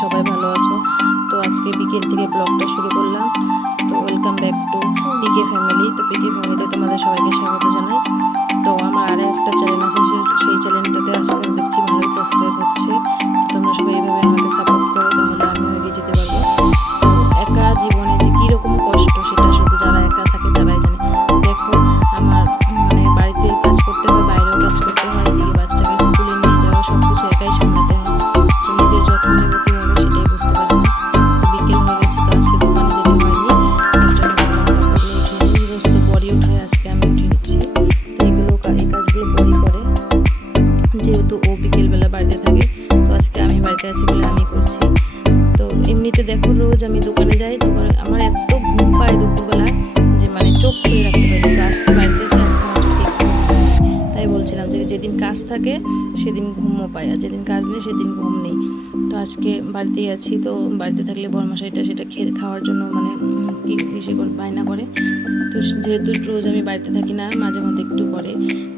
সবাই ভালো আছো। তো আজকে বিকেল থেকে ব্লগটা শুরু করলাম। তো welcome back to PK family. তো পিকে ফ্যামিলিতে তোমাদের সবাইকে স্বাগত জানাই। তো আমার আরও একটা চ্যানেল আছে, সেই চ্যানেলটাতে আজকে দেখছি ভালোই সাবস্ক্রাইব হচ্ছে। তো তোমরা সবাই এইভাবে আমাকে সাপোর্ট করো, তাহলে আমি এগিয়ে যেতে পারবো। তো একা জীবনে যে কীরকম কষ্ট সেটা শুধু যারা একা থাকে তারাই জানে। দেখো আমার বাড়িতে কাজ করতে হয়, বাইরেও কাজ করতে হয়, এদিকে বাচ্চাকে স্কুলে নিয়ে যাওয়া, সব কিছু একাই সামলাতে হয়। তো নিজের যত্ন নেবো কীভাবে সেটাই বুঝতে পারি না। তো বিকেল হয়ে গেছে, তো আজকে দোকানে যেতে হয়নি, তার জন্য ভাবলাম কাপড়গুলো উঠিয়ে রোজ তো বড়ি উঠায়, আজকে আমি উঠিয়ে নিচ্ছি। তো এই কাজগুলো বড়ি করে, যেহেতু ও বিকেলবেলা বাড়িতে থাকে। তো আজকে আমি বাড়িতে আছি বলে আমি করছি। তো এমনিতে দেখো রোজ আমি দোকানে যাই, দোকানে আমার এত ঘুম পায় দুপুরবেলা যে চোখ খুলে রাখতে পারি। তো আজকে বাড়িতে এসে আজকে আমার চোখে একটু ঘুম পায়নি। তাই বলছিলাম যে যেদিন কাজ থাকে সেদিন ঘুমও পায়, আর যেদিন কাজ নেই সেদিন ঘুম নেই। তো আজকে বাড়িতেই আছি। তো বাড়িতে থাকলে বরমশাইটা সেটা খাওয়ার জন্য ইসে করে বায়না করে। তো যেহেতু রোজ আমি বাড়িতে থাকি না, মাঝে মধ্যে একটু করে,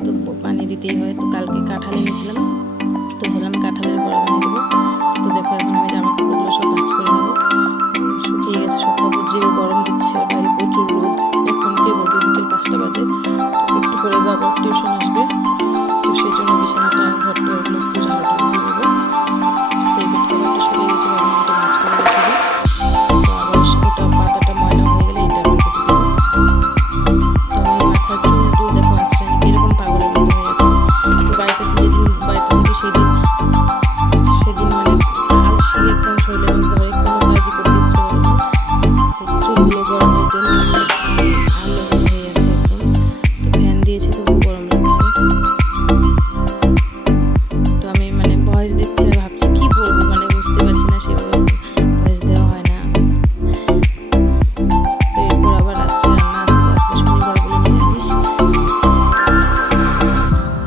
তো পানি দিতেই হয়। তো কালকে কাঁঠাল এনেছিলাম, তো ভাবলাম কাঁঠালের বড়া বানিয়ে দেবো। তো দেখো এখন আমি জামা কাপড়গুলো সব ভাঁজ করে নেবো। শুকিয়ে গেছে সব কাপড়, যে গরম দিচ্ছে, বাইরে প্রচুর রোদ। এখন কে বলবো বিকেল 5টা বাজে। একটু করে বাবা টিউশন আসবে, তো সেই জন্য বিছানাটা ঘরটা ওগুলো একটু ঝাড়াটা দিয়ে দেবো। তো এই বেড কভারটা শুকিয়ে গেছে, ভাবলাম এটা ভাঁজ করে রেখে দিই। তো আবার ওটা পাতাটা ময়লা হয়ে গেলে এটা আবার কেটে দেবো। তো আমার মাথার চুল দেখো আজরানি কীরকম পাগলের মতো হয়ে আছে। তো যেদিন বাড়িতে থেকে সেদিন আলসি একদম, শরীরের মধ্যে ধরে কোনো কাজই করতে ইচ্ছে করে না। চুলগুলো গরমের জন্য আলো হয়ে আছে একদম। তো ফ্যান দিয়েছি তবুও গরম লাগছে। তো আমি ভয়েস দিচ্ছি আর ভাবছি কী বলবো, বুঝতে পারছি না, সেভাবে ভয়েস দেওয়া হয় না। তো এরপর আবার রাত্রে রান্না আছে। তো আজকে শনিবার বলে নিরামিষ।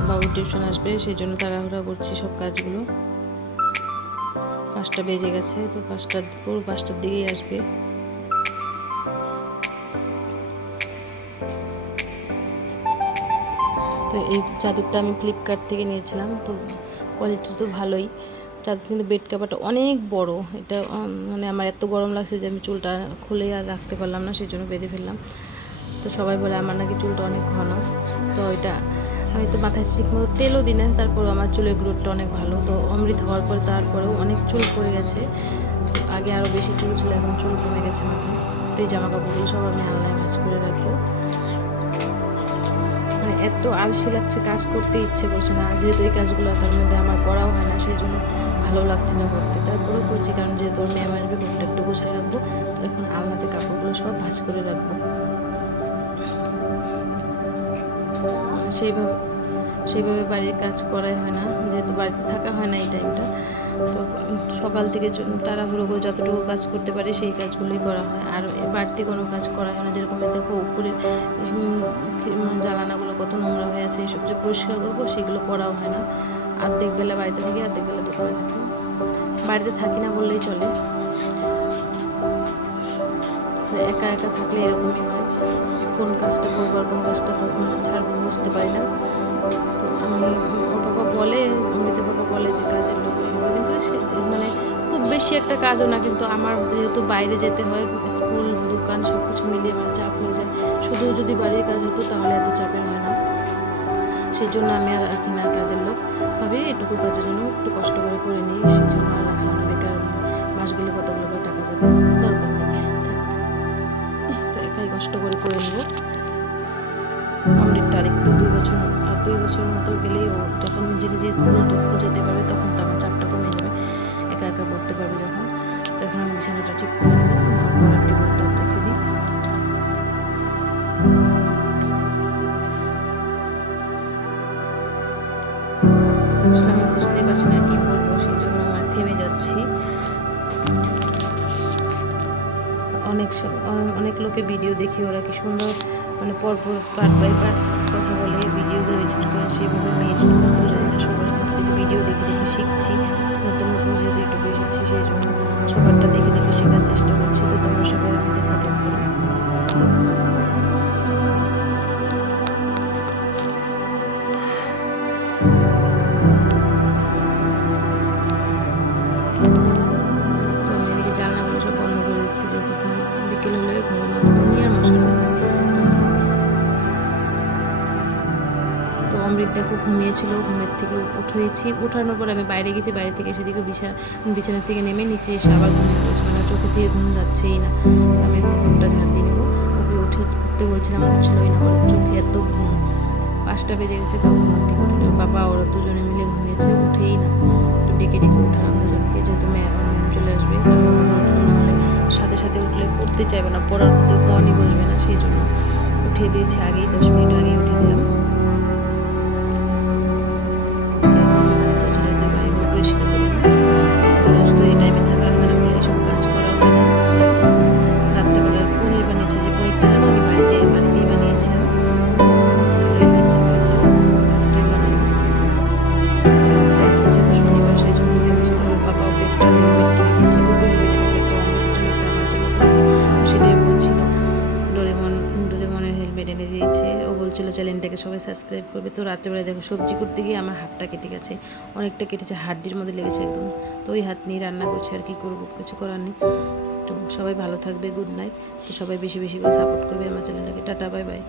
বাবু টিউশন আসবে, সেই জন্য তাড়াহুড়া করছি সব কাজগুলো। 5টা বেজে গেছে, তো 5টার দিকেই আসবে। তো এই চাদরটা আমি ফ্লিপকার্ট থেকে নিয়েছিলাম, তো কোয়ালিটি তো ভালোই। চাদর কিন্তু বেড কাভারটা অনেক বড়। এটা আমার এত গরম লাগছে যে আমি চুলটা খুলে আর রাখতে পারলাম না, সেই জন্য বেঁধে ফেললাম। তো সবাই বলে আমার নাকি চুলটা অনেক ঘন। তো এটা আমি তো মাথায় ঠিকমতো তেলও দিই না, তারপরেও আমার চুলের গ্রোথটা অনেক ভালো। তো অমৃত হওয়ার পর তারপরেও অনেক চুল পড়ে গেছে। আগে আরও বেশি চুল ছিল, এখন চুল কমে গেছে মাথায়। তো এই জামা কাপড়গুলো সব আমি আলনায় ভাঁজ করে রাখবো। এত আলসি লাগছে, কাজ করতে ইচ্ছে করছে না। যেহেতু এই কাজগুলো তার মধ্যে আমার করাও হয় না, সেই জন্য ভালো লাগছে না করতে। তারপরেও করছি, কারণ যেহেতু ওর মেয়ে আসবে, ঘরটা একটু গোছায় রাখবো। তো এখন আলনাতে কাপড়গুলো সব ভাঁজ করে রাখবো। সেইভাবে বাড়ির কাজ করাই হয় না, যেহেতু বাড়িতে থাকা হয় না এই টাইমটা। তো সকাল থেকে তাড়াহুড়ো করে যতটুকু কাজ করতে পারি সেই কাজগুলোই করা হয়, আর বাড়তি কোনো কাজ করা হয় না। যেরকম দেখো উপরের জ্বালানাগুলো কত নোংরা হয়ে আছে, এইসব যে পরিষ্কার করবো সেগুলো করাও হয় না। অর্ধেক বেলা বাড়িতে থাকি, অর্ধেক বেলা দোকানে থাকি। বাড়িতে থাকি না বললেই চলে। তো একা একা থাকলে এরকমই হয়, কোন কাজটা করবো আর কোন কাজটা ছাড়বো বুঝতে পারি না। তো ওর বাবা বলে, অমৃতের বাবা বলে যে কাজের লোক এগুলো, কিন্তু খুব বেশি একটা কাজও না। কিন্তু আমার যেহেতু বাইরে যেতে হয়, স্কুল দোকান সব কিছু মিলিয়ে চাপ হয়ে যায়। শুধু যদি বাড়ির কাজ হতো তাহলে এত চাপের হয় না। সেই জন্য আমি আর রাখি না কাজের লোক, ভাবি এটুকু কাজের জন্য একটু কষ্ট করে নিই, সেই জন্য আর রাখি না। বেকার মাস গেলে কতগুলো টাকা যাবে, দরকার নেই, থাক। তো একাই কষ্ট করে নেবো। অমৃতটা আর একটু 2 বছর মতো গেলেই ও যখন নিজে স্কুল যেতে পারবে, তখন তো আমার চাপটা কমে যাবে, একা একা পড়তে পারবে যখন। তো এখন আমি বিছানাটা ঠিক করে নেবো, পড়ার টেবিলটা রেখে দিই। আসলে আমি বুঝতেই পারছি না কি বলবো, সেই জন্য থেমে যাচ্ছি। অনেক লোকে ভিডিও দেখি, ওরা কি সুন্দর পরপর পার্ট বাই পার্ট কথা বলে, ভিডিওগুলো এডিট করে। সেভাবে আমি এডিট করতেও জানি না, সবার কাছ থেকে ভিডিও দেখে শিখছি। নতুন যেহেতু ইউটিউবে এসেছি, সেই জন্য সবারটা দেখে শেখার চেষ্টা করছি। তো তোমরা সবাই আমাকে সাপোর্ট করো। দেখো ঘুমিয়েছিল, ঘুমের থেকে উঠেছি, উঠানোর পর আমি বাইরে গেছি, বাইরে থেকে এসে দিকে বিছানার থেকে নেমে নিচে এসে আবার ঘুমিয়ে পড়েছে, মানে চোখে থেকে ঘুম যাচ্ছেই না। তো আমি এখন ঘুমটা ঝাড় দিয়ে নেবো। ওকে উঠতে বলছিলাম, উঠছিলই না, ওর চোখে এত ঘুম। 5টা বেজে গেছে, তাও ঘুম থেকে উঠে ওর বাবা ওরা দুজনে মিলে ঘুমিয়েছে, উঠেই না। তো ডেকে উঠালাম দুজনকে, যেহেতু ম্যাম চলে আসবে, তাহলে উঠলো, না হলে সাথে সাথে উঠলে পড়তে চাইবে না, পড়ার মনই বসবে না, সেই জন্য উঠিয়ে দিয়েছি আগেই, 10 মিনিট আগেই উঠে দিলাম। পরিষ্কার করে রোজ তো এই টাইমে থাকা হয় না বলে এইসব কাজ করা হয় না। রাত্রেবেলার পনির বানিয়েছি, যে পনিরটা জানো আমি বাড়িতেই বানিয়েছিলাম, ভালোই হয়েছে ফার্স্ট টাইম বানানো। আজকে যেহেতু শনিবার, সেই জন্য বাবা ওকে একটা হেলমেট কিনে দিয়েছে, দুটো হেলমেট এনেছে, একটা অন্যদের জন্য, একটা আমার জন্য। সেটাই বলছিল, ডোরেমনের হেলমেট এনে দিয়েছে। ও বলছিল চ্যানেলটাকে সবাই সাবস্ক্রাইব করবে। তো রাত্রেবেলায় দেখো সবজি করতে গিয়ে আমার হাতটা কেটে গেছে, অনেকটা কেটেছে, হাড্ডির মধ্যে লেগেছে একদম। তো ওই হাত নিয়ে রান্না করছি, আর কি করবো, কিছু করার নেই। তো সবাই ভালো থাকবে, গুড নাইট। তো সবাই বেশি বেশি করে সাপোর্ট করবে আমার চ্যানেলটাকে। Tata, bye bye.